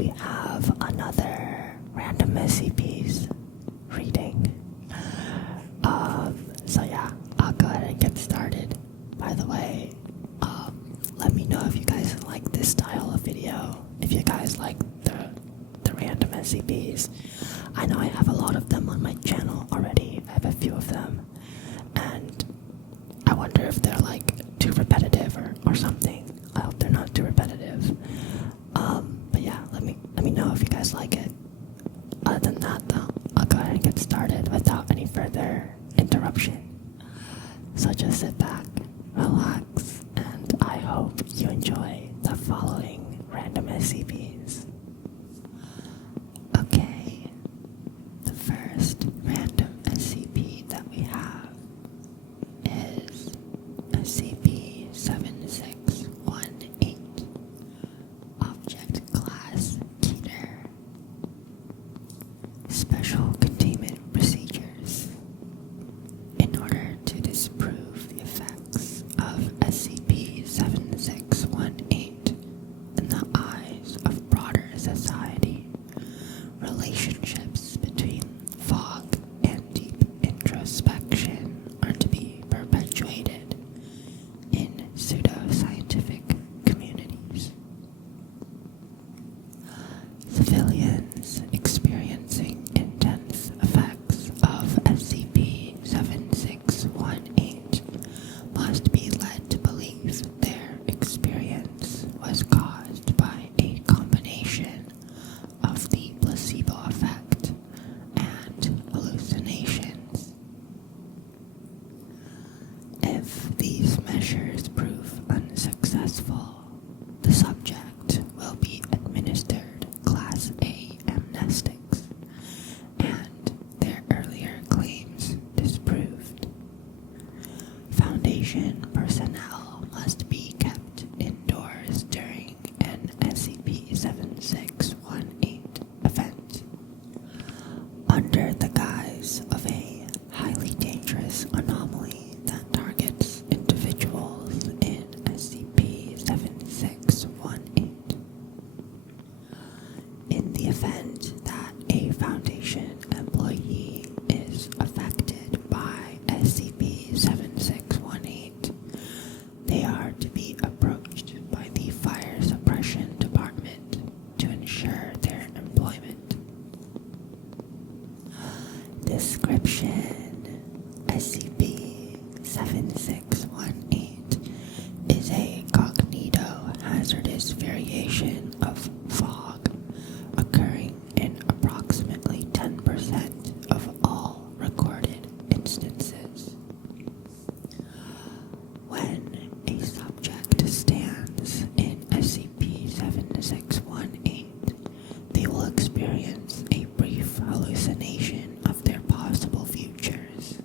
we have another random SCPs reading. So yeah, I'll go ahead and get started. By the way, let me know if you guys like this style of video, if you guys like the random SCPs. I know I have a lot of them on my channel already. I have a few of them, and I wonder if they're like too repetitive or something. I hope they're not too repetitive. But yeah, let me know if you guys like it. Other than that though, I'll go ahead and get started without any further interruption. So just sit back, relax, and I hope you enjoy the following random SCPs. Okay, the first random SCP that we have is SCP-7618, Object Class Keter. Special containment procedures. In order to disprove the effects of SCP-7618 in the eyes of broader society, relationships between fog and deep introspection are to be perpetuated in pseudoscientific communities. Civilians experiencing intense effects of SCP-7618 must be led to believe their experience was caused by a combination of the placebo effect and hallucinations. If these measures prove unsuccessful, the subject will be administered Class A amnestics and their earlier claims disproved. Foundation personnel must be kept indoors during an SCP-7618 event under the guise of a highly dangerous anomaly that targets individuals in SCP-7618. In the event that a Foundation employee is affected by SCP-7618, they are to be approached by the Fire Suppression Department to ensure their employment. Description: SCP-7618 is a cognito-hazardous variation of fog occurring in approximately 10% of all recorded instances. When a subject stands in SCP-7618, they will experience a brief hallucination of their possible futures.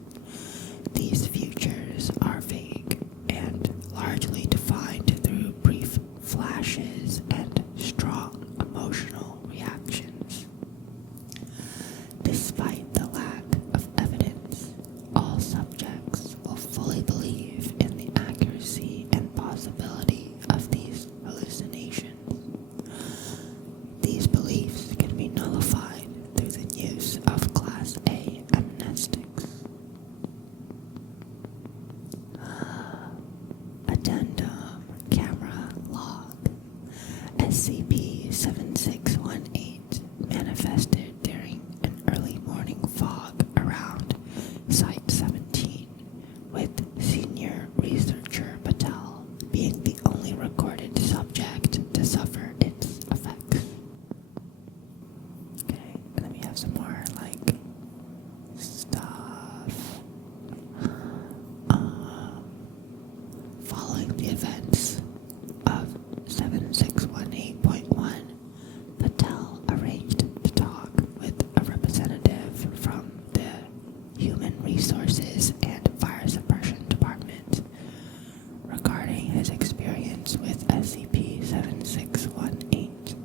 These futures are vague and largely defined through brief flashes and strong emotional reactions. Despite the lack of evidence, all subjects will fully believe in the accuracy and possibility of these hallucinations. These beliefs can be nullified through the use of Class A amnestics. Addendum Camera Log. SCP-7618 manifested during an early morning fog around Site 17, with senior researcher Patel being the only recorded subject to suffer its effects. Okay, and then we have some more like stuff. Following the events of 7618.1, Patel arranged to talk with a representative from the Human Resources and Fire Suppression Department regarding his experience with SCP-7618.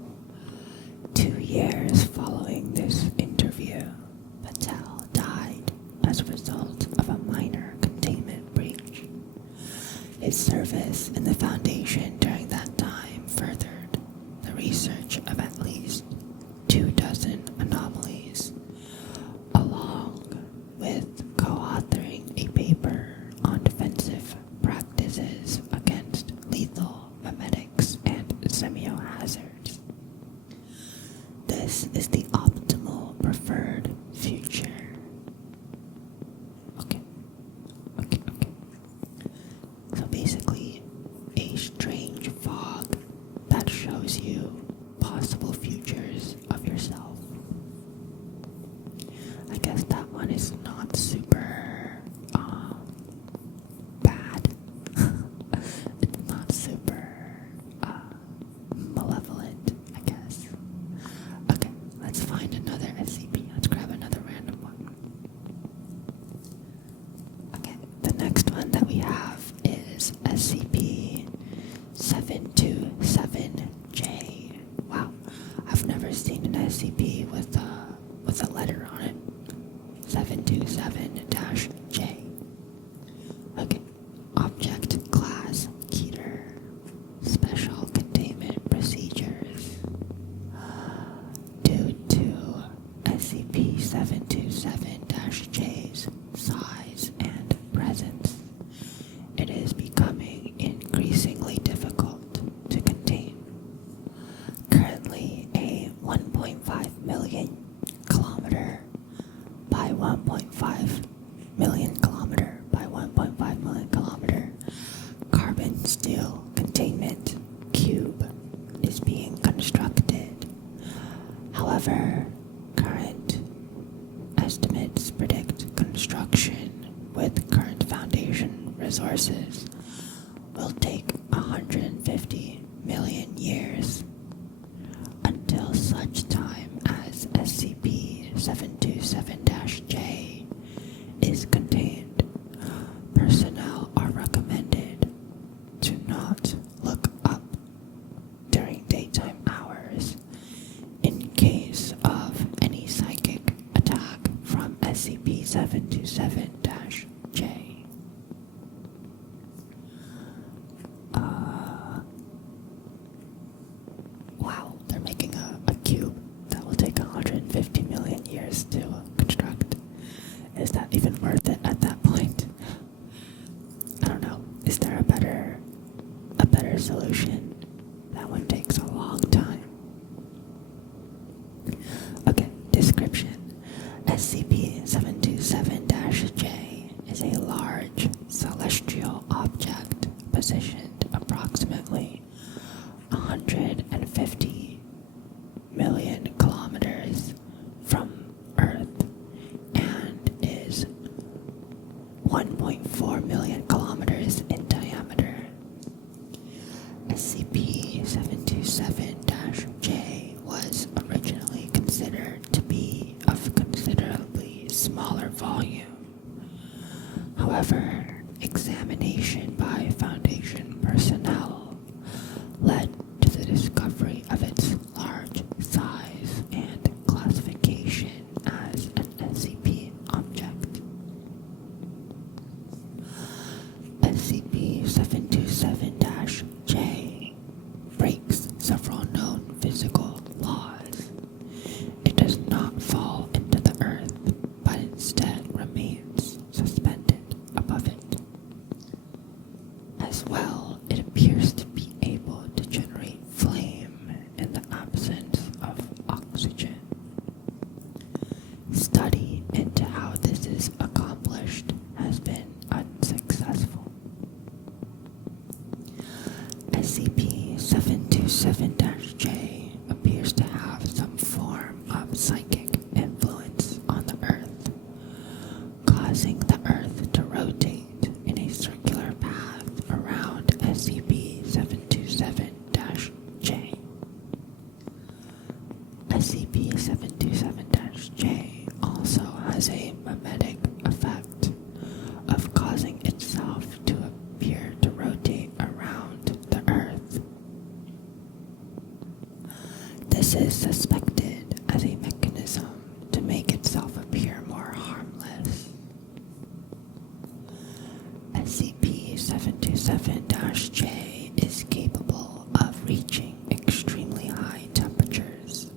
2 years following this interview, Patel died as a result of a minor containment breach. His service in the Foundation during that time furthered the research of at least we have is SCP-727J. Wow, I've never seen an SCP with a letter on it. 727-J. Okay. Object class Keter. Special containment procedures. Due to SCP-727-J's size and presence, it is becoming increasingly difficult to contain. Currently, a 1.5 million kilometer by 1.5 million kilometer by 1.5 million kilometer carbon steel containment cube is being constructed. However, current estimates predict construction with current foundation resources will take 150 million years. Until such time as SCP-727-J is contained, personnel are recommended to not look up during daytime hours in case of any psychic attack from SCP-727-J. Wow, they're making a cube that will take 150 million years to construct. Is that even worth it at that point? I don't know. Is there a better solution? That one takes a long time. Okay, description. SCP-727-J is a large celestial object positioned approximately 150 million kilometers from Earth and is 1.4 million kilometers in diameter. SCP-727-J was originally considered to be of considerably smaller volume. However, examination by Foundation personnel led to the discovery of its large size and classification as an SCP object. SCP-727-J breaks several known physical laws. It does not fall into the earth, but instead remains suspended above it. As well, it appears to be able to generate flame in the absence of oxygen. Study into how this is accomplished has been unsuccessful. SCP-727-J appears to have some form of psychic influence on the Earth, causing the Earth to rotate in a circular path around SCP-727-J. SCP-727-J also has a mimetic effect of causing itself to appear to rotate around the Earth. This is suspected as a mechanism to make itself appear more harmless. SCP-727-J is capable of reaching extremely high temperatures.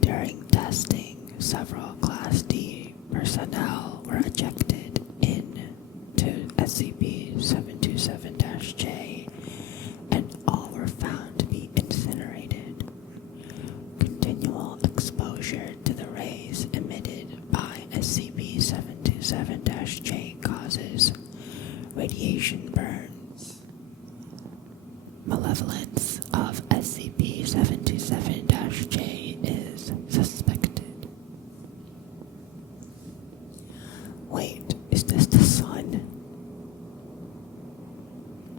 During testing, several Class D personnel were ejected into SCP-727-J, and all were found to be incinerated. Continual exposure to the rays emitted by SCP-727-J causes radiation burns. Malevolence of SCP-727-J is suspected. Wait, is this the sun?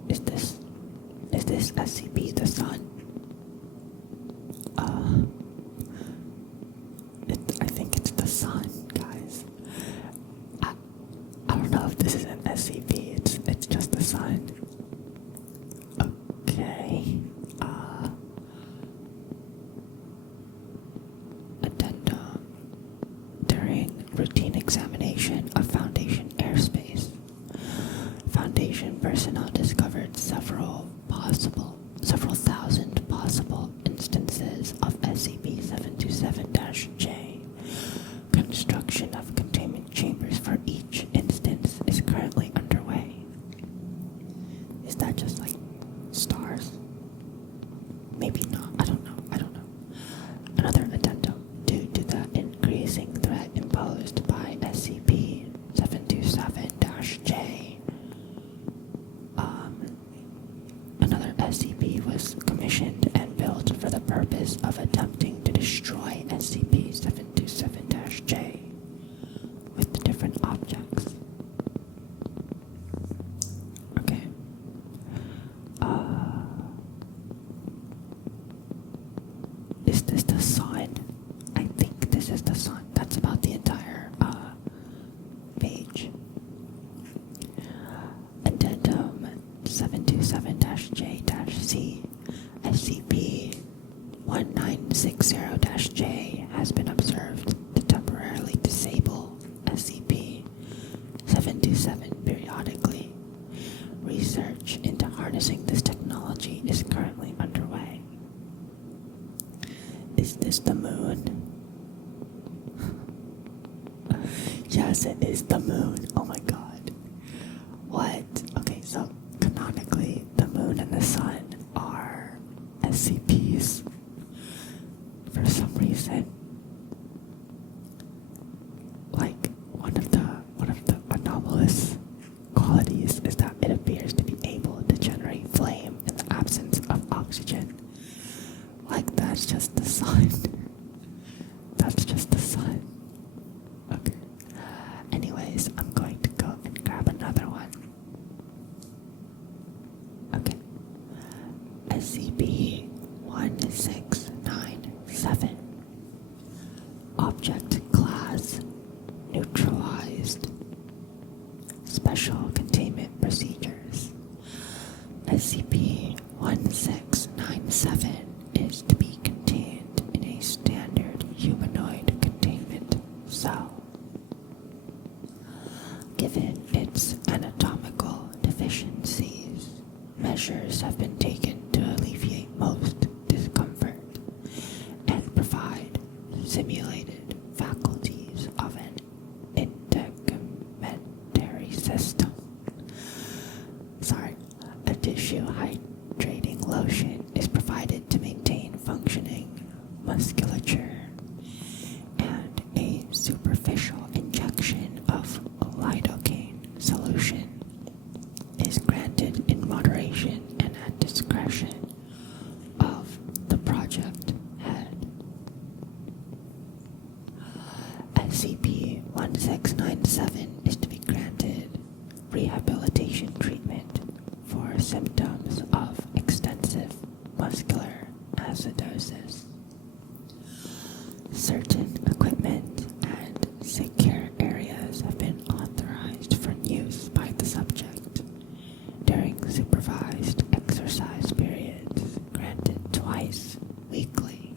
Is this SCP the sun? I think it's the sun, guys. I don't know if this is an SCP. It's just the sun. Okay. Addendum. During routine examination of Foundation airspace, Foundation personnel discovered several thousand possible instances of SCP-727-J. Construction of containment chambers for each instance is currently underway. Is that just like stars? Maybe not. I don't know. Another addendum. Due to the increasing threat imposed by SCP-727-J, another SCP was commissioned and built for the purpose of attempting to destroy SCP-727-J with different objects. Okay. Is this the sun? I think this is the sun. That's about the entire page. Addendum 727-J-C SCP-1960-J has been observed to temporarily disable SCP-727 periodically. Research into harnessing this technology is currently underway. Is this the moon? Yes, it is the moon. Oh my god. What? Okay, so canonically, the moon and the sun are SCPs. For some reason, like one of the anomalous qualities is that it appears to be able to generate flame in the absence of oxygen. Like that's just the sun. That's just the sun. Okay. Anyways, I'm going to go and grab another one. Okay. SCP-1697. Object class neutralized. Special containment procedures. SCP-1697 is to be contained in a standard humanoid containment cell. Given its anatomical deficiencies, measures have been taken to alleviate most discomfort and provide simulated faculties of an integumentary system. A tissue hydrating lotion is provided to maintain functioning musculature, and a superficial injection of lidocaine solution is granted in moderation and at discretion of the project head. SCP-1697 is to be granted rehabilitation treatment for symptoms of extensive muscular acidosis. Certain equipment and secure areas have been authorized for use by the subject during supervised exercise periods granted twice weekly.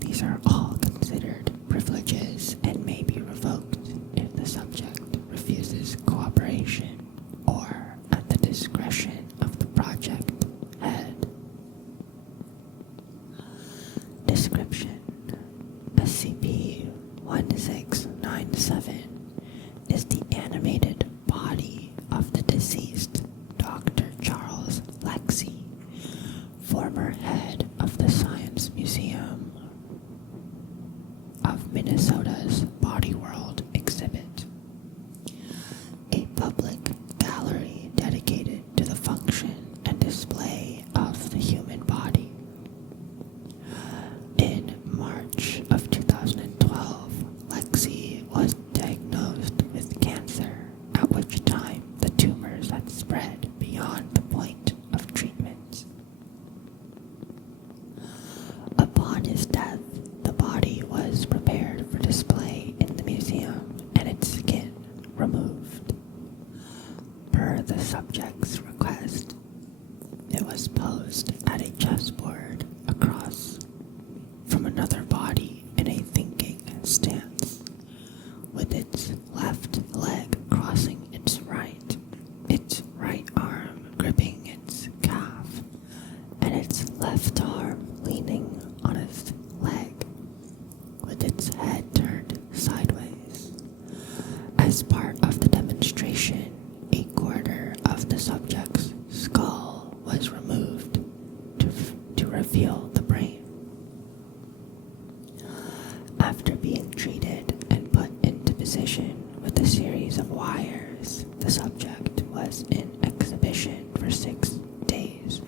These are all considered privileges and may be revoked if the subject refuses cooperation or at the discretion of the project head. Description: SCP-1697 is the animated body of the deceased Dr. Charles Lexie, former head of the Science Museum of Minnesota's Body World exhibit, a public gallery dedicated to the function and display of the human body. In March of 2012, Lexie was diagnosed subject's request, it was posed at a chessboard across from another body in a thinking stance, with its left leg crossing its right arm gripping its calf, and its left arm leaning on its leg, with its head turned sideways. As part of the demonstration, a quarter of the subject's skull was removed to reveal the brain. After being treated and put into position with a series of wires, the subject was in exhibition for 6 days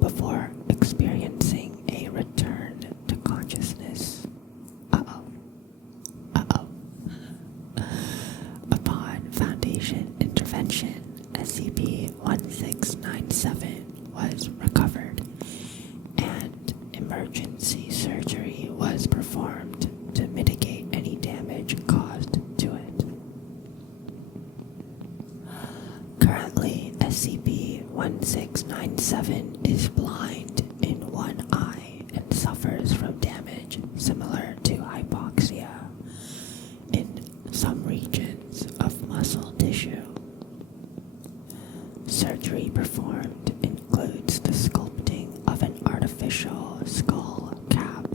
before experiencing a return to consciousness. Upon Foundation intervention, SCP-1697 was recovered, and emergency surgery was performed to mitigate any damage caused to it. Currently, SCP-1697 is blind in one eye and suffers from damage similar to hypoxia in some regions of muscle tissue. Surgery performed includes the sculpting of an artificial skull cap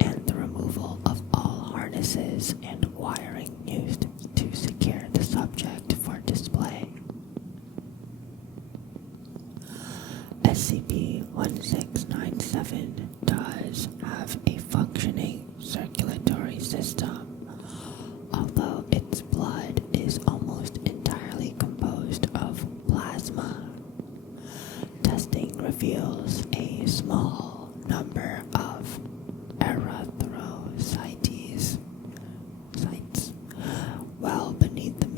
and the removal of all harnesses and wiring used to secure the subject for display. SCP-1697 does have a functioning circulatory system, although its blood is almost entirely composed of plasma. Testing reveals a small number of erythrocytes, well beneath the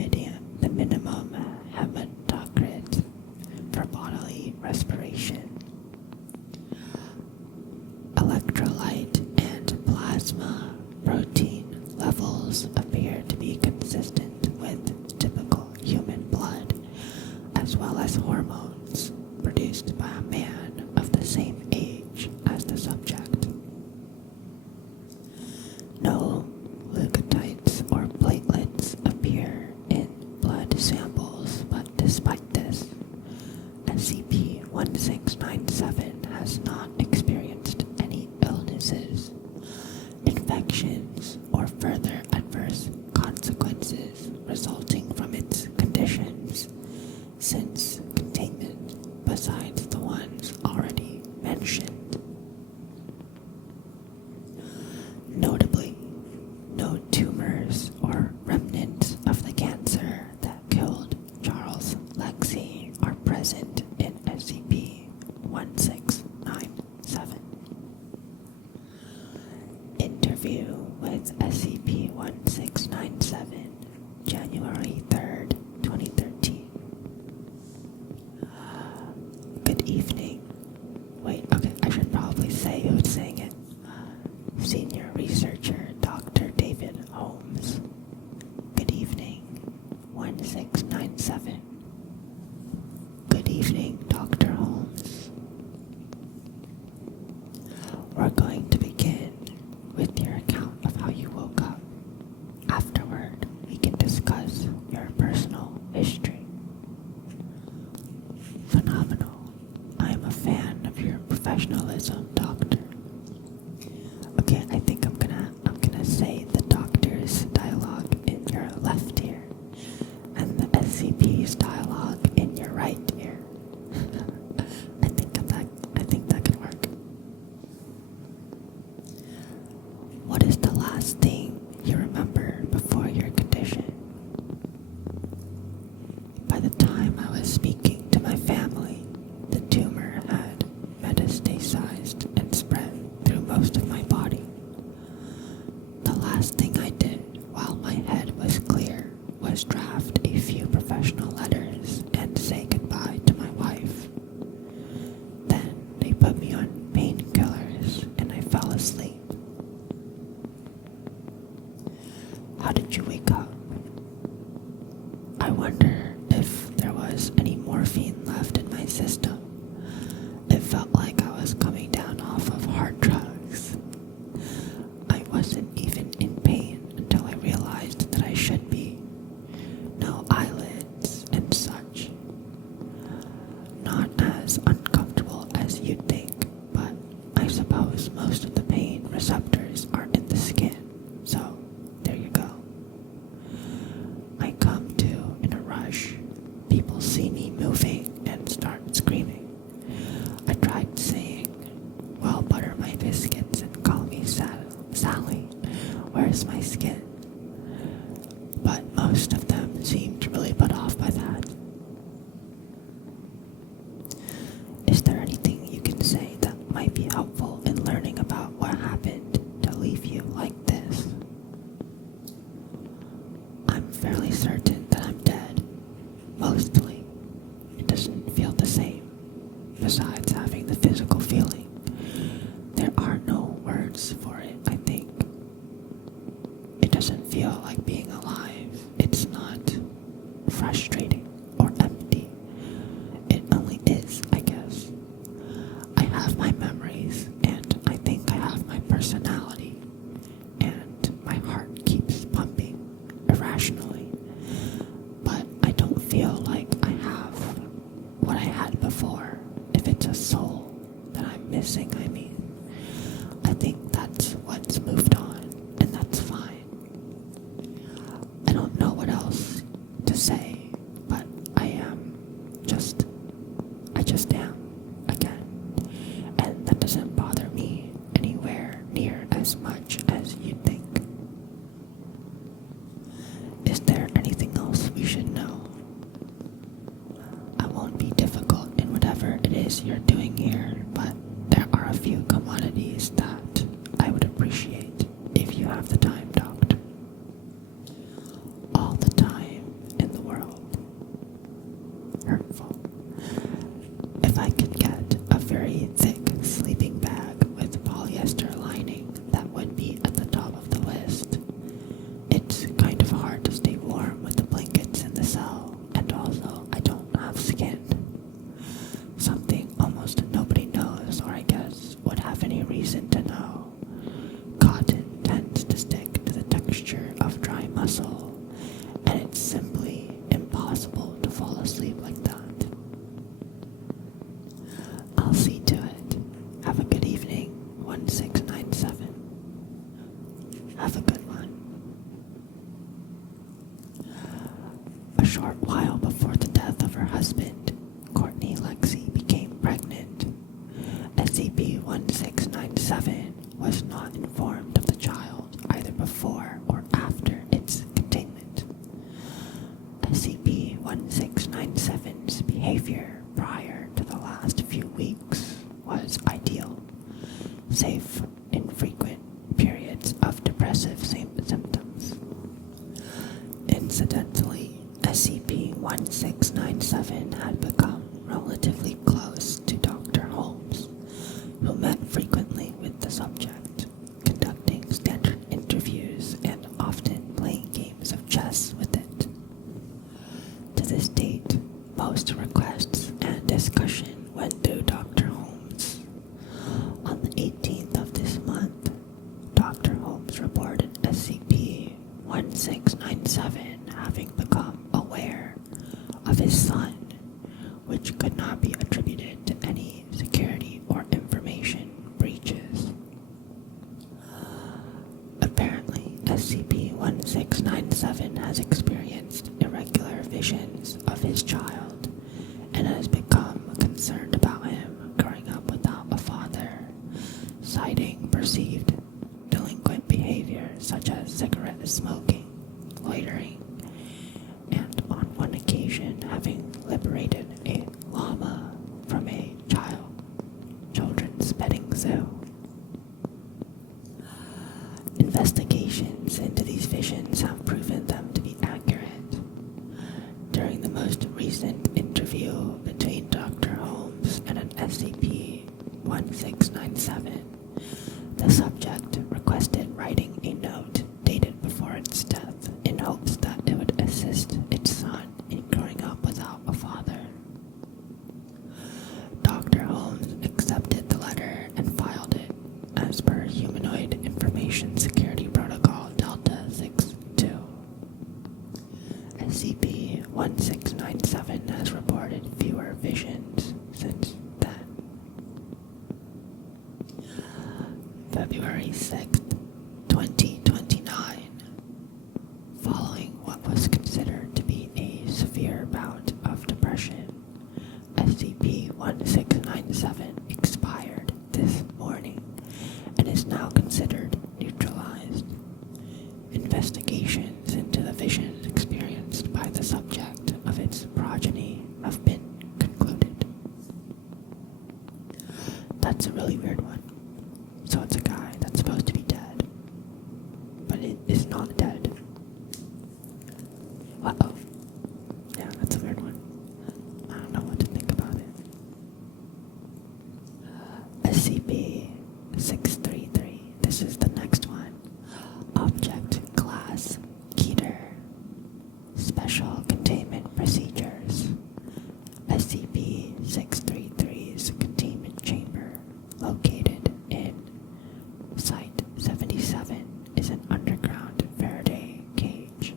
minimum hematocrit for bodily respiration. Electrolyte and plasma protein levels appear to be consistent with typical human blood, as well as hormones produced by a man of the same age as the subject. No leukocytes or platelets appear in blood samples, but despite this, SCP-1697 has not experienced any illnesses, infections, or further adverse consequences resulting from its conditions since containment, besides the ones already mentioned. Notably, no tumors or remnants of the cancer that killed Charles Lexie are present in SCP-1697. Interview with SCP-1697, January 3rd, 2013. Good evening. Wait, okay, I should probably say who's saying it. Senior researcher Dr. David Holmes. Good evening, 1697. Good evening, Dr. Holmes. We're going to begin with your account of how you woke up. Afterward, we can discuss your personal history. Phenomenal. I am a fan of your professionalism, Doctor. Okay, I think I'm gonna say the doctor's dialogue in your left ear and the SCP's dialogue in your right ear. I think that could work. What is the last thing you remember before your condition? By the time I was speaking to my family, the tumor had metastasized and spread through most of my body. The last thing I did while my head was clear was draft a few professional letters and say goodbye to my wife. Then they put me on painkillers and I fell asleep. How did you wake up? I wonder if there was was any morphine left in my system. It felt like I was coming down off of hard drugs. I wasn't even in pain until I realized that I should be. No eyelids and such. Not as uncomfortable as you'd think, but I suppose most of the pain receptors are in the skin, so there you go. I come to in a rush. People see me moving and start screaming. I tried saying, well, butter my biscuits and call me Sally. Where's my skin? But most of them seemed really put off by that. Is there anything you can say that might be helpful in learning about what happened to leave you like this? I'm fairly certain that I'm dead. Mostly. It doesn't feel the same. Besides having the physical feeling, there are no words for it, I think. It doesn't feel like being alive. It's not frustrating or empty. It only is, I guess. I have my memories, and I think I have my personality, and my heart keeps pumping irrationally, but I don't feel like I have what I had before. If it's a soul that I'm missing, I mean, I think that's what's moved on, and that's fine. I don't know what else to say, but I just am, again, and that doesn't bother me anywhere near as much as you'd think. Is there anything else we should know? I won't be difficult in whatever it is you're doing here, but there are a few commodities that I would appreciate if you have the time, Doctor. All the time in the world. Hurtful. If I could get a very thick sleeping bag with polyester lining, that would be at the top of the list. It's kind of hard to stay warm with the blankets in the cell, and also I don't have skin. Something almost nobody knows, or I guess would have any reason to know. Cotton tends to stick to the texture of dry muscle, and it's simply impossible to fall asleep like that. I'll see to it. Have a good evening, 1697. Have a good one. A short while before the death of her husband, Courtney Lexi became pregnant. SCP-1697 was not informed of the child either before or after its containment. SCP-1697's behavior prior to the last few weeks was ideal, save for infrequent periods of depressive symptoms. Incidentally, SCP-1697 had become relatively close to Dr. Holmes, who met frequently with the subject, conducting standard interviews and often playing games of chess with it. To this date, most requests and discussion went through Dr. Holmes. On the 18th of this month, Dr. Holmes reported SCP-1697 having become aware of his son, which could not be attributed to any security or information breaches. Apparently, SCP-1697 has experienced irregular visions of his child and has become concerned about him growing up without a father, citing perceived delinquent behavior such as cigarette smoking, loitering, and on one occasion having liberated a llama from a children's petting zoo. Investigations into these visions have proven them to be accurate. During the most recent interview between Dr. Holmes and an SCP-1697, the subject requested writing a note dated before its death in hopes that it would assist its son in growing up without a father. SCP-1697 has reported fewer visions since then. February 6th, 2029. Following what was considered to be a severe bout of depression, SCP-1697 expired this morning and is now considered neutralized. Investigations into the visions experienced by the subject of its progeny have been concluded. That's a really weird one. So it's a guy that's supposed to be dead, but it is not dead. Uh-oh. Yeah, that's a weird one. I don't know what to think about it. SCP-633. This is the next one. Object Class Keter. Special Containment Procedures. SCP-633's containment chamber, located in Site 77, is an underground Faraday cage.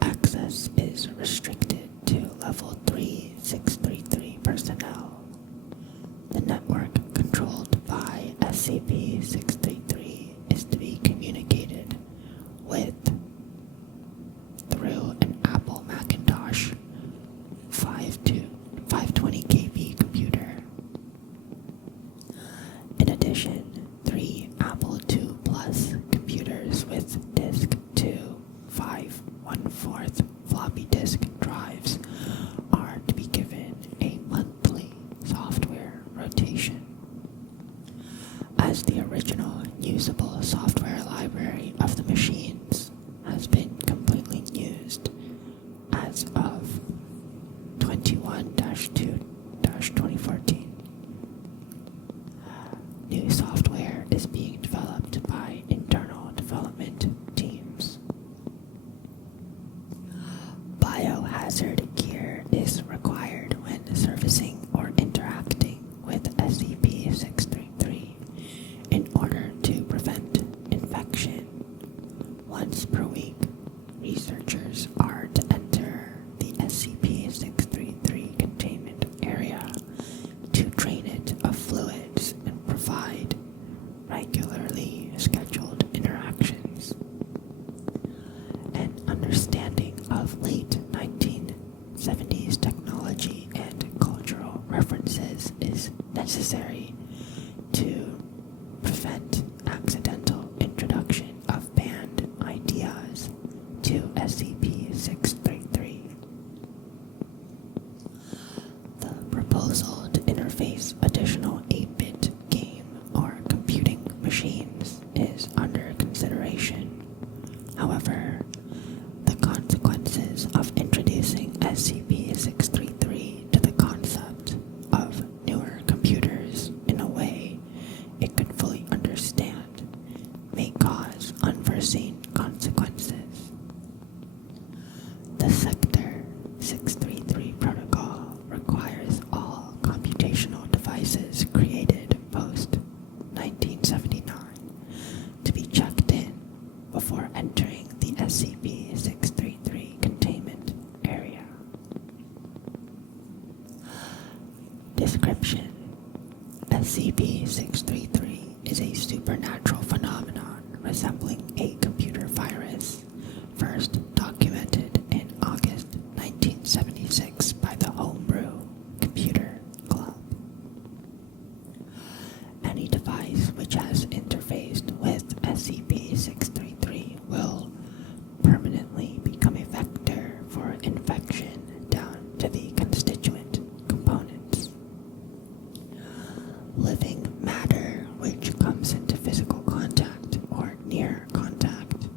Access is restricted to Level 3 633 personnel. The network controlled by SCP-633 is to be communicated with through an Apple Macintosh 520 KB computer. In addition, 3 Apple II Plus computers with disk 2 5/1/4 floppy disk drives are to be given a monthly software rotation. As the original usable software library of the machines has been completely used as of 21-2-2014. New software is being developed by internal development teams. Biohazard gear is required when servicing or interacting with SCP-633 in order to prevent infection. Once per week, researchers are to enter the SCP-633 containment area to drain it of fluids and provide regularly scheduled interactions. An understanding of late 1970s technology and cultural references is necessary to prevent accidental introduction of banned ideas to SCP-633. The proposal to interface additional 8-bit game or computing machines is under consideration. However, the consequences of introducing SCP-633 to the concept of newer computers in a way it could fully understand may cause unforeseen consequences. The Sector 633 protocol requires all computational devices created post-1979 to be checked in before entering the SCP-633 containment area. Description: SCP-633 is a supernatural phenomenon resembling a computer virus, first documented in August 1976 by the Homebrew Computer Club. Any device which has interfaced with SCP-633 will permanently become a vector for infection down to the constituent components. Living matter which comes into physical contact or near contact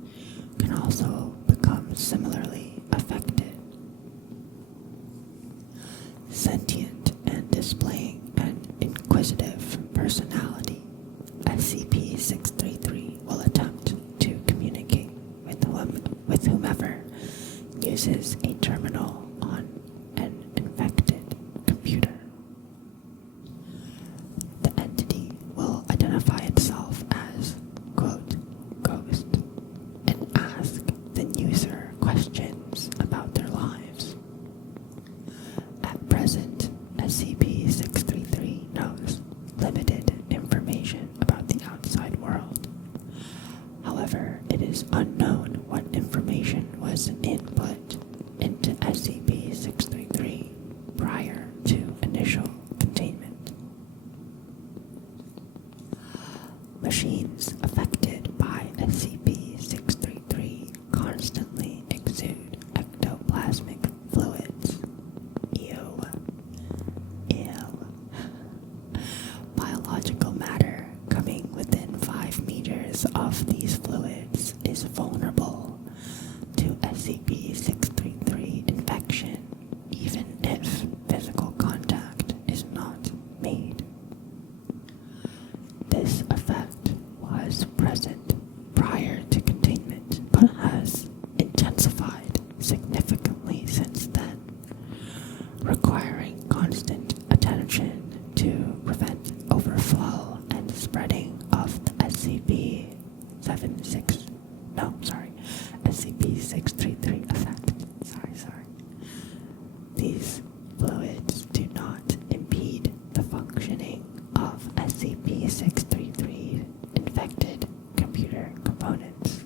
can also become similarly affected. Sentient and displaying an inquisitive personality, SCP-633 will attempt to communicate with whomever uses a terminal on an infected computer. The entity will identify itself as, quote, ghost, and ask the user questions was input into SCP-633 prior to initial containment. Machines affected by SCP-633 constantly exude ectoplasmic fluids. Ew. Biological matter coming within 5 meters of these fluids is vulnerable to SCP-633 infection, even if physical contact is not made. This effect was present prior to containment, but has intensified significantly since then, requiring constant attention to prevent overflow and spreading of the SCP-633 effect. These fluids do not impede the functioning of SCP-633 infected computer components.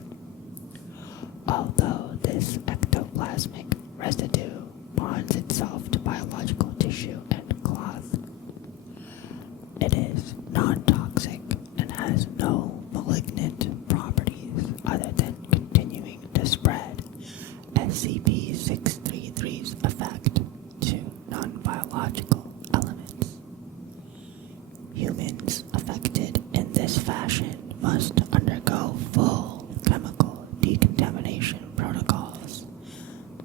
Although this ectoplasmic residue bonds itself to biological tissue and cloth, it is non-toxic and has no malignant properties other than continuing to spread SCP-633's effect to non-biological elements. Humans affected in this fashion must undergo full chemical decontamination protocols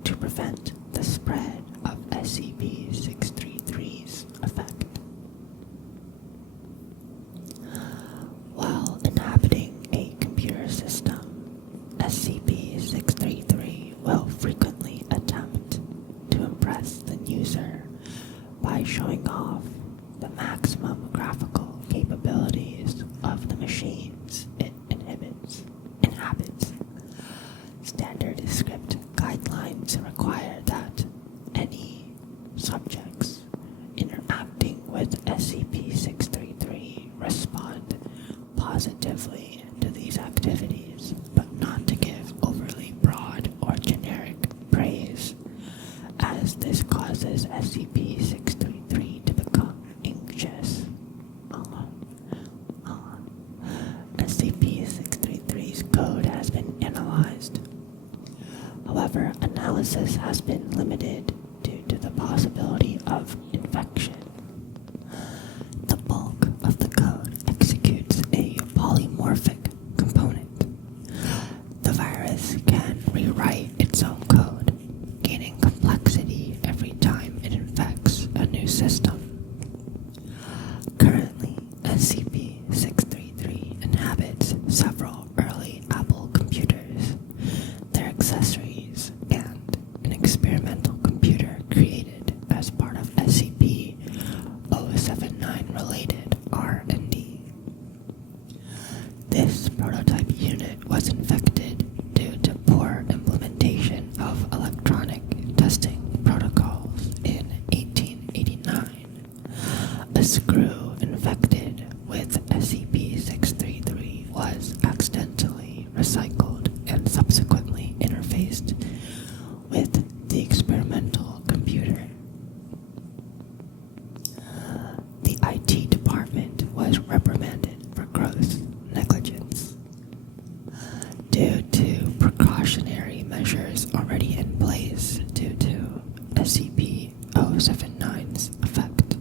to prevent the spread of SCP-633's effect. While inhabiting a computer system, SCP-633 will frequently attempt to impress the user by showing off the maximum graphical capabilities of the machines it inhabits. Standard script guidelines require that any subjects interacting with SCP-633 respond positively to these activities, but not to give overly broad or generic praise, as this causes SCP-633 to become anxious. SCP-633's code has been analyzed. However, analysis has been limited due to the possibility of infection. The bulk of the code executes a polymorphic component. The virus can rewrite its own code, gaining complexity every time it infects a new system. Currently, SCP-633 inhabits several early Apple computers, their accessories, and an experimental computer created as part of SCP-079 related R&D. This prototype unit was infected due to poor implementation of electronic testing protocols in 1889. A screw infected with SCP-633 was accidentally recycled and subsequently interfaced with the experimental computer. The IT department was reprimanded for gross negligence. Due to precautionary measures already in place due to SCP-079's effect,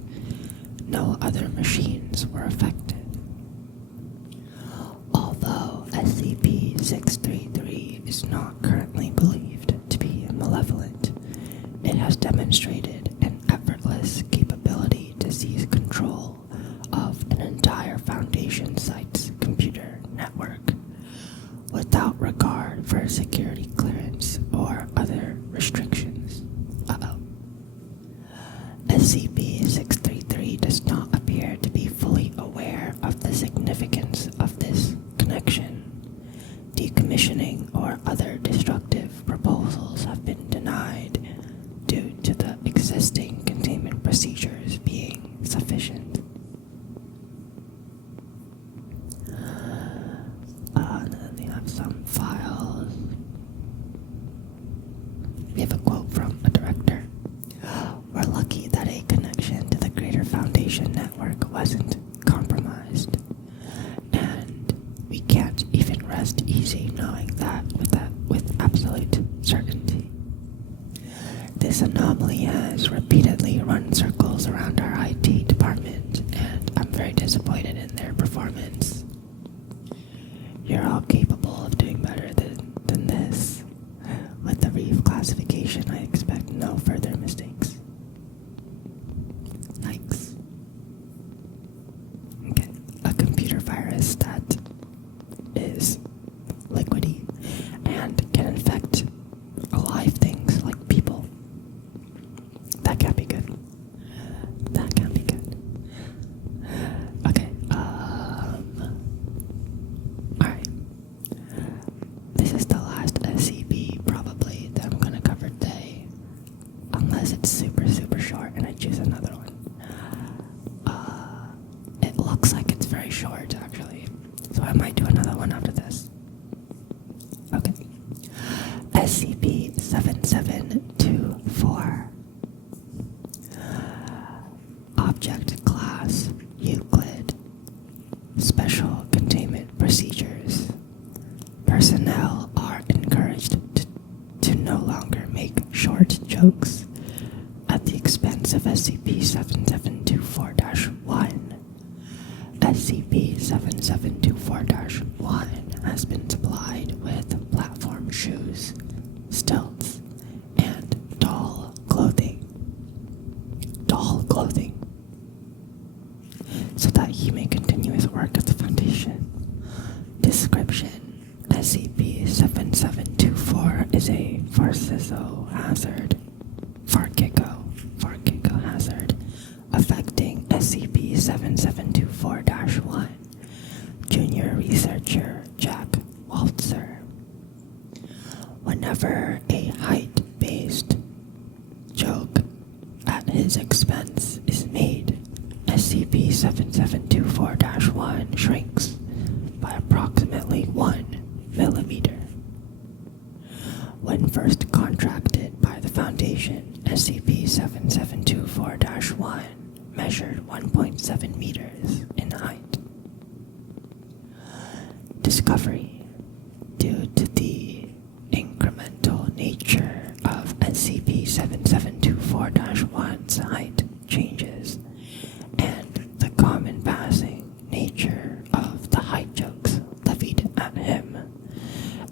no other machines were affected. Although SCP-633 is not currently believed to be malevolent, it has demonstrated an effortless capability to seize control of an entire Foundation site's computer network without regard for security clearance or other restrictions. SCP-633 does not appear to be fully aware of the significance of this connection. Decommissioning or other destructive proposals have been denied due to the We have a quote from a director. We're lucky that a connection to the Greater Foundation network wasn't compromised. And we can't even rest easy knowing that with absolute certainty. This anomaly has repeatedly run circles around our IT department, and I'm very disappointed in their performance. You're all capable of doing better than this. With the Reeve classification, I expect no further mistakes. Yikes. Okay, a computer virus that is liquidy and can infect alive things like people. That can't be good. That can't be good. Okay, alright. This is the last SCP probably that I'm gonna cover today. Unless it's super, super short and I choose another one. It looks like it's very short actually. So I might do another one after this. Okay. SCP-7724. Object Class Euclid. Special Containment Procedures. Personnel are encouraged to no longer make short jokes at the expense of SCP-7724-1. SCP-7724-1 has been supplied with platform shoes, stilts, and doll clothing. So that he may continue his work at the Foundation. Description: SCP-7724 is a Farciso hazard. Farcico hazard affecting SCP-7724-1. Junior Researcher Jack Waltzer. Whenever a height-based joke at his expense is made, SCP-7724-1 shrinks by approximately 1 millimeter. When first contracted by the Foundation, SCP-7724-1 measured 1.7 meters in height. Discovery: due to the incremental nature of SCP-7724-1's height changes and the common passing nature of the height jokes levied at him,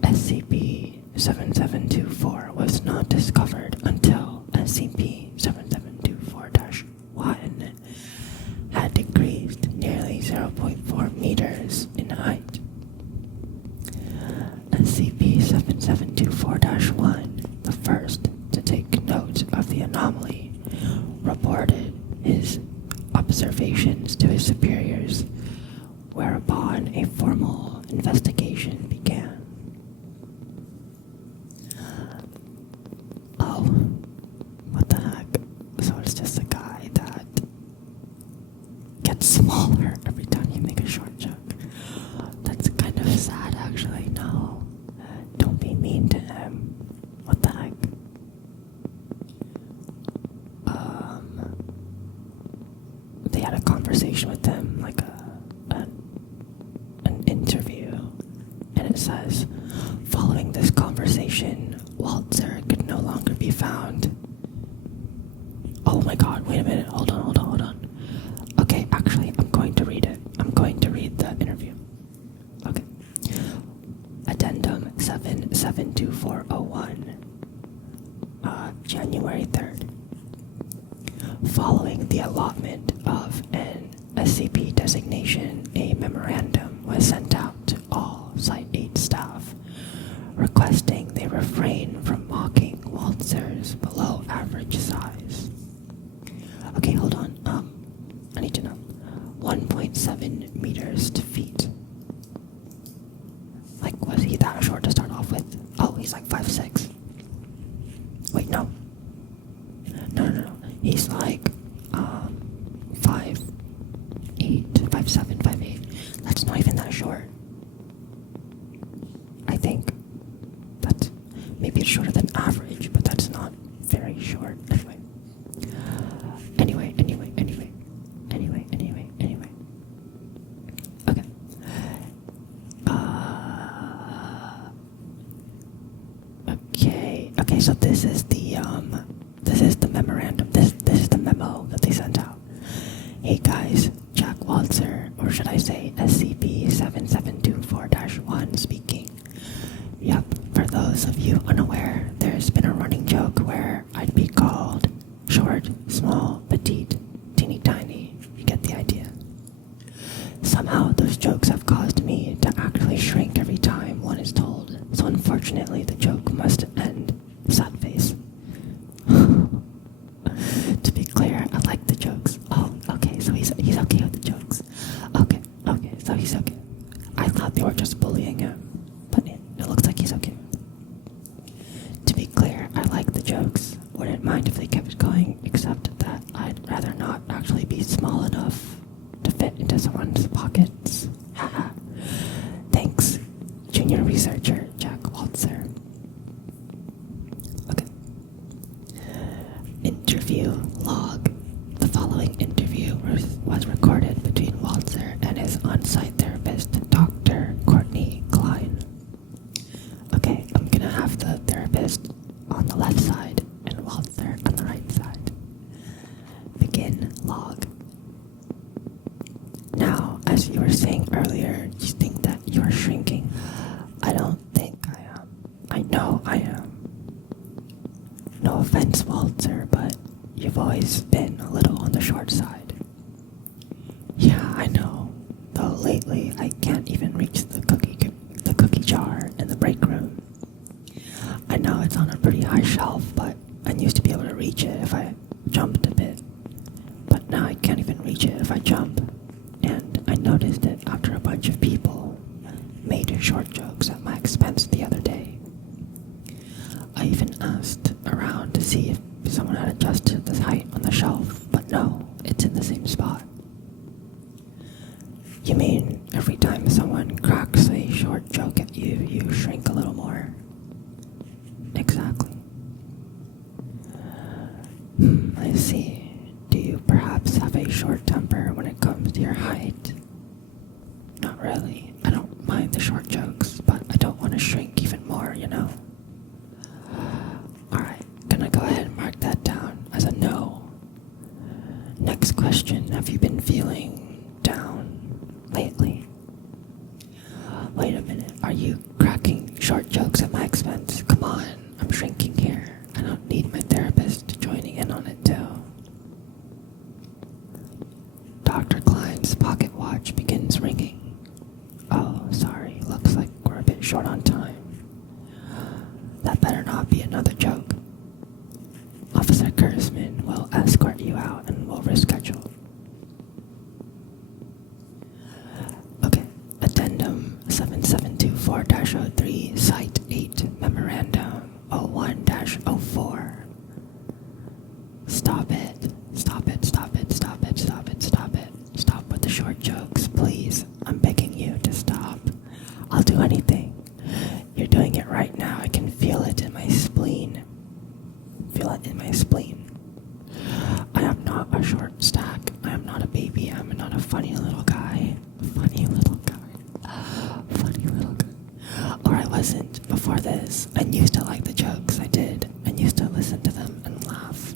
SCP-7724 was not discovered until SCP-7724-1 had decreased nearly 0.4 meters in height. SCP-7724-1, the first to take note of the anomaly, reported his observations to his superiors, whereupon a formal investigation began. Oh, what the heck? So it's just a guy that gets smaller every time you make a short joke. That's kind of sad actually. No, don't be mean to him. What the heck? They had a conversation with him, like an interview, and it says, following this conversation, Waltzer could no longer be found. Oh my god, wait a minute, hold on. Okay, actually, I'm going to read it. I'm going to read the interview. Okay. Addendum 772401, January 3rd. Following the allotment of an SCP designation, a memorandum was sent out to all Site 8 staff, requesting they refrain from mocking Waltzer's below average size. Okay, hold on. I need to know. 1.7 meters to feet. Like, was he that short to start off with? Oh, he's like 5'6". Wait, no. No. He's like 5'8", 5'7", 5'8". That's not even that short. I think that's maybe it's shorter than average, but that's not very short. Anyway. Okay. Okay, so this is the memorandum. This is the memo that they sent out. Hey guys, Jack Waltzer, or should I say SCP 7724-1 speaking. Yep, for those of you unaware, there's been a running joke where I'd be called short, small, petite, teeny tiny. You get the idea. Somehow those jokes have caused me to actually shrink every time one is told, so unfortunately the joke must end. Sad face. To be clear, I like the jokes. Oh, okay, so he's okay with the jokes. Okay, so he's okay. I thought they were just bullying him, but it looks like he's okay. To be clear, I like the jokes. Wouldn't mind if they kept going, except that I'd rather not actually be small enough to fit into someone's pockets. Haha. Thanks, junior researcher Jack Waltzer. Okay. Interview log. The following interview was recorded between Waltzer and his on-site therapist, Dr. Courtney Klein. Okay, I'm gonna have the therapist on the left side and Waltzer on the right side. Begin log. Now, as you were saying earlier, you think that you're shrinking. I don't think I am. I know I am. No offense, Waltzer, but you've always been a little on the short side. Yeah, I know. Though lately, I can't even reach the cookie jar in the break room. I know it's on a pretty high shelf, but I used to be able to reach it if I jumped a bit. But now I can't even reach it if I jump. And I noticed it after a bunch of people made short jokes at my expense the other day. I even asked around to see if someone had adjusted the height on the shelf, but no, it's in the same spot. You mean every time someone cracks a short joke at you, you shrink a little more? Exactly. I see. Do you perhaps have a short temper when it comes to your height? Not really. I don't mind the short jokes, but I don't want to shrink even more, you know? Alright, gonna go ahead and mark that down as a no. Next question, have you been feeling down lately? Wait a minute, are you cracking short jokes at my expense? Come on, I'm shrinking here. I don't need my therapist joining in on it too. Dr. Klein's pocket watch begins ringing. Oh, sorry, looks like we're a bit short on time. That better not be another joke. Officer Kurzman will escort you out and we'll reschedule. Okay, addendum 7724-03, Site 8, Memorandum 01-04. Stop it. Stop it, stop it, stop it, stop it, stop it. Stop with the short jokes, please. I'm begging you to stop. I'll do anything. You're doing it right now. I can feel it in my spleen. Feel it in my spleen. I am not a short stack. I am not a baby. I'm not a funny little guy. Funny little guy. Funny little guy. Or I wasn't before this. I used to like the jokes. I did. I used to listen to them and laugh.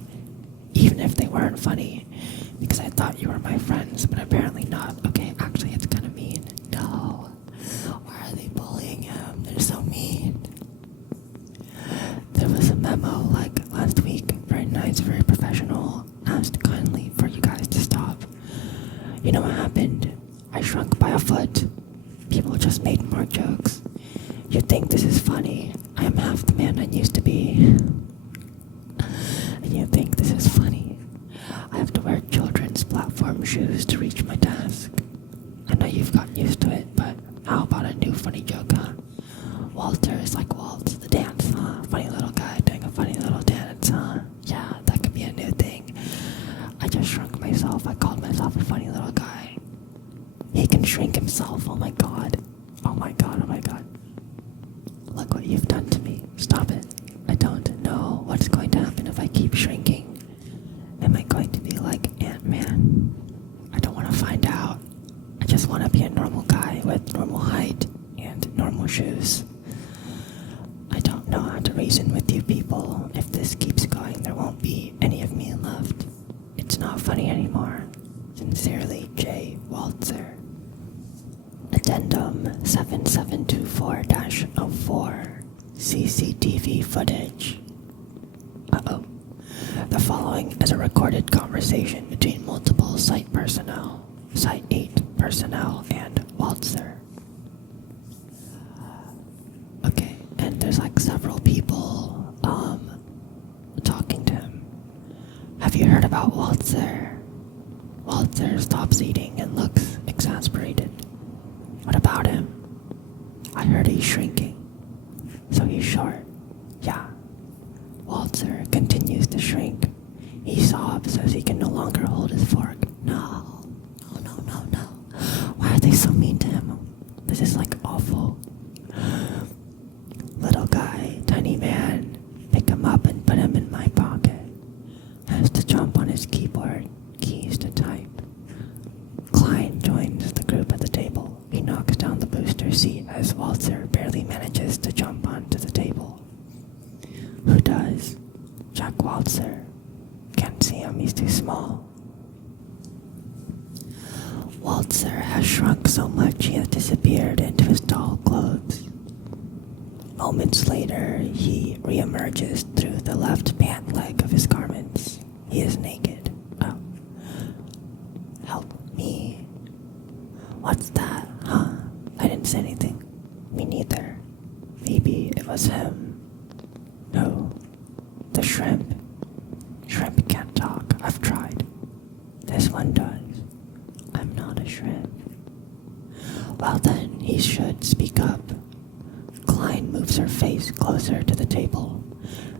Even if they weren't funny. Because I thought you were my friends, but apparently not. Okay, actually it's kind of mean. No. Why are they bullying him? They're so mean. There was a memo like last week. Very nice, very professional. Asked kindly for you guys to stop. You know what happened? I shrunk by a foot. People just made more jokes. You think this is funny? I am half the man I used to be. And you think this is funny? I have to wear children's platform shoes to reach my desk. I know you've gotten used to it, but how about a new funny joke, huh? Walter is like Waltz, the dance, huh? Funny little guy doing a funny little dance, huh? Yeah, that could be a new thing. I just shrunk myself. I called myself a funny little guy. He can shrink himself. Oh my god. Oh my god, oh my god. Look what you've done to me. Stop it. I don't know what's going to happen if I keep shoes. I don't know how to reason with you people. If this keeps going, there won't be any of me left. It's not funny anymore. Sincerely, J. Waltzer. Addendum 7724-04. CCTV footage. Uh-oh. The following is a recorded conversation between multiple Site personnel, Site 8 personnel, and Waltzer. Okay, and there's like several people, talking to him. Have you heard about Waltzer? Waltzer stops eating and looks exasperated. What about him? I heard he's shrinking. So he's short. Yeah. Waltzer continues to shrink. He sobs as he can no longer hold his fork. No. Why are they so mean to him? This is like awful. Little guy, tiny man, pick him up and put him in my pocket. Has to jump on his keyboard, keys to type. Klein joins the group at the table. He knocks down the booster seat as Waltzer barely manages to jump onto the table. Who does? Jack Waltzer. Can't see him, he's too small. Waltzer has shrunk so much he has disappeared into his tall clothes. Moments later, he reemerges through the left pant leg of his garments. He is naked. Oh. Help me. What's that, huh? I didn't say anything. Me neither. Maybe it was him. No. The shrimp. Shrimp can't talk. I've tried. This one does. I'm not a shrimp. Well then, he should speak up. Klein moves her face closer to the table.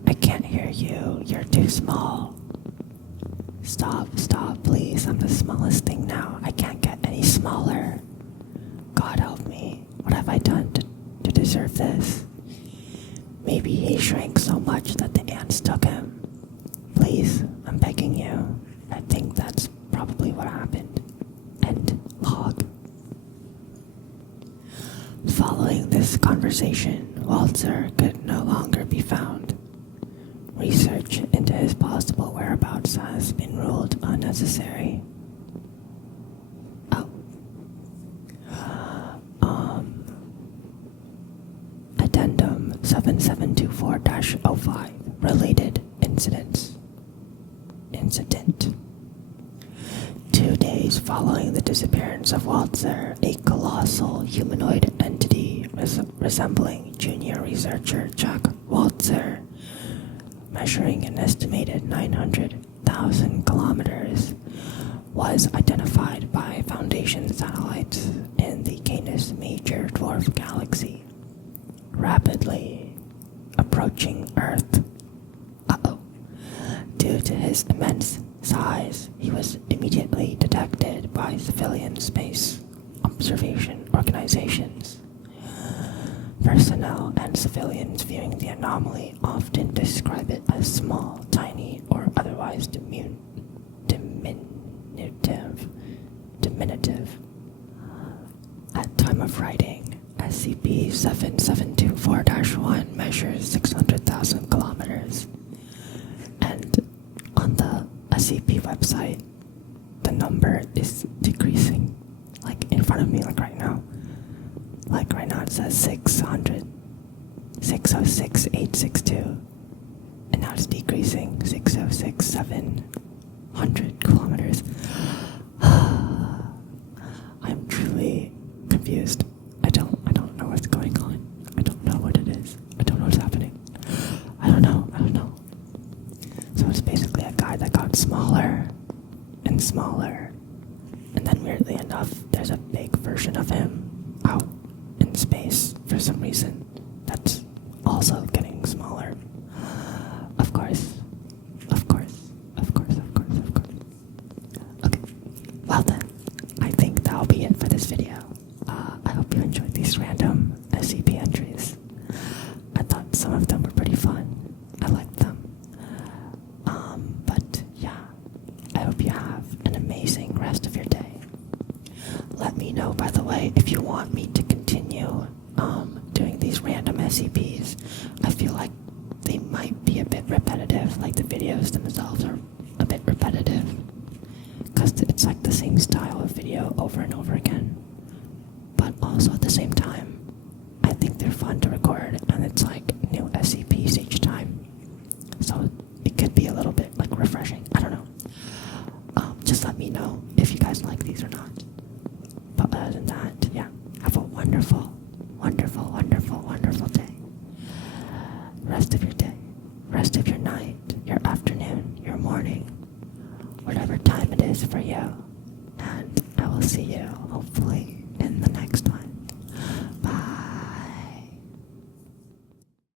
I can't hear you. You're too small. Stop, please. I'm the smallest thing now. I can't get any smaller. God help me. What have I done to deserve this? Maybe he shrank so much that the ants took him. Please, I'm begging you. I think that's probably what happened. End log. Following this conversation, Waltzer could no longer be found. Research into his possible whereabouts has been ruled unnecessary. Addendum 7724-05. Related incidents. Incident. 2 days following the disappearance of Waltzer, a colossal humanoid entity resembling junior researcher Jack Waltzer, measuring an estimated 900,000 kilometers, was identified by Foundation satellites in the Canis Major Dwarf Galaxy, rapidly approaching Earth. Due to his immense size, he was immediately detected by civilian space observation organizations. Personnel and civilians viewing the anomaly often describe it as small, tiny, or otherwise diminutive. At time of writing, SCP-7724-1 measures 600,000 kilometers. And on the SCP website, the number is decreasing. Like in front of me, like right now. Like right now it says 606,862. And now it's decreasing, 606,700 kilometers. I'm truly confused. I don't know what's going on. I don't know what it is. I don't know what's happening. I don't know. So it's basically a guy that got smaller and smaller. And then weirdly enough, there's a big version of him out in space for some reason that's also getting smaller. Of course. Okay, well then, I think that'll be it for this video. I hope you enjoyed these random SCP entries. I thought some of them were pretty fun. I liked them. But yeah, I hope you have an amazing rest of your day. Let me know, by the way, if you want me to continue doing if like the videos themselves are a bit repetitive, because it's like the same style of video over and over again. But also at the same time, I think they're fun to record, and it's like new SCPs each time. So it could be a little bit like refreshing. I don't know. Just let me know if you guys like these or not. But other than that, yeah, have a wonderful, wonderful, wonderful, wonderful day. Rest of your day, rest of your night, your afternoon, your morning, whatever time it is for you. And I will see you, hopefully,